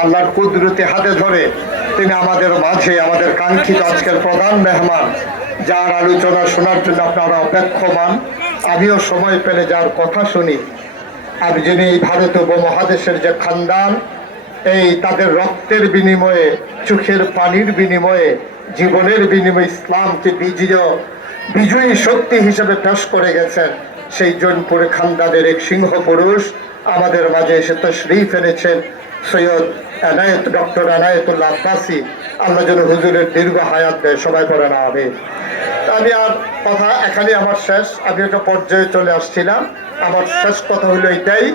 আল্লাহর কুদরতি হাতে ধরে তিনি আমাদের মাঝে আমাদের কাঙ্ক্ষিত আজকের প্রধান মেহমান, যার আলোচনা শোনার জন্য আপনারা অপেক্ষমান। আমিও সময় পেলে যার কথা শুনি, আর যিনি এই ভারত উপমহাদেশের যে খানদান, এই তাদের রক্তের বিনিময়ে, চোখের পানির বিনিময়ে, জীবনের বিনিময়ে ইসলামকে বিজয়ী শক্তি হিসেবে পেশ করে গেছেন, সেই জৈনপুর খানদানের এক সিংহ পুরুষ আমাদের মাঝে এসে তশরিফ এনেছেন, সৈয়দ এনায়েত, ডক্টর এনায়েতুল্লাহ আব্বাসী। আল্লাহ যেন হুজুরের দীর্ঘ হায়াত দেয়, সবাই পড়ে না হবে। আমি আর কথা এখানে আমার শেষ। আমি একটা পর্যায়ে চলে আসছিলাম। আমার শেষ কথা হলো এটাই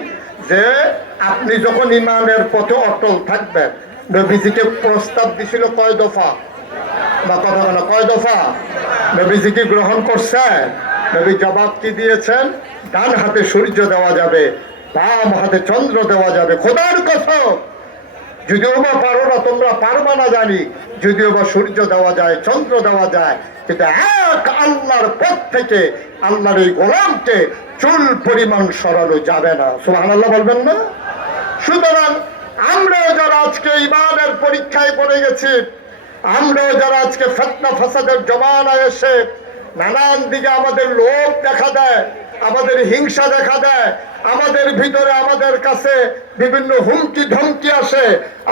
যে আপনি যখন ইমানের পথে অটল থাকবেন, নবীজিকে প্রস্তাব দিছিল কয় দফা, বা কথা বলা কয় দফা, নবীজিকে গ্রহণ করছেন? নবী জবাব কি দিয়েছেন? ডান হাতে সূর্য দেওয়া যাবে, বাম হাতে চন্দ্র দেওয়া যাবে। খোদার কসম, যদিও বা পারো না, তোমরা পারবা না জানি, যদিও বা সূর্য দেওয়া যায়, চন্দ্র দেওয়া যায়, কিন্তু এক আল্লাহর পথ থেকে আল্লাহর এই গোলামকে চুল পরিমাণ সরানো যাবে না। সুবহানাল্লাহ বলবেন না? সুতরাং আমরাও যারা আজকে ইমানের পরীক্ষায় পড়ে গেছি, আমরাও যারা আজকে ফিতনা ফাসাদের জমানায় এসে নানান দিকে আমাদের লোভ দেখা দেয়, আমাদের হিংসা দেখা দেয়, আমাদের ভিতরে আমাদের কাছে বিভিন্ন হুমকি ধমকি আসে,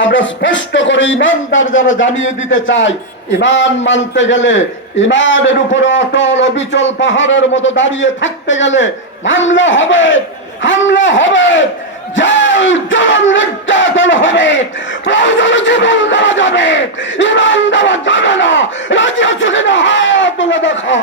আমরা স্পষ্ট করে ইমানদার যারা জানিয়ে দিতে চাই, ইমান মানতে গেলে, ইমানের উপরে অটল অবিচল পাহাড়ের মতো দাঁড়িয়ে থাকতে গেলে মামলা হবে, হামলা হবে, জেল জুলুম নির্যাতন হবে, প্রয়োজন জীবন দেওয়া যাবে, ইমান দেওয়া যাবে না। রাজি আছো কিনা হাত তুলে দেখা।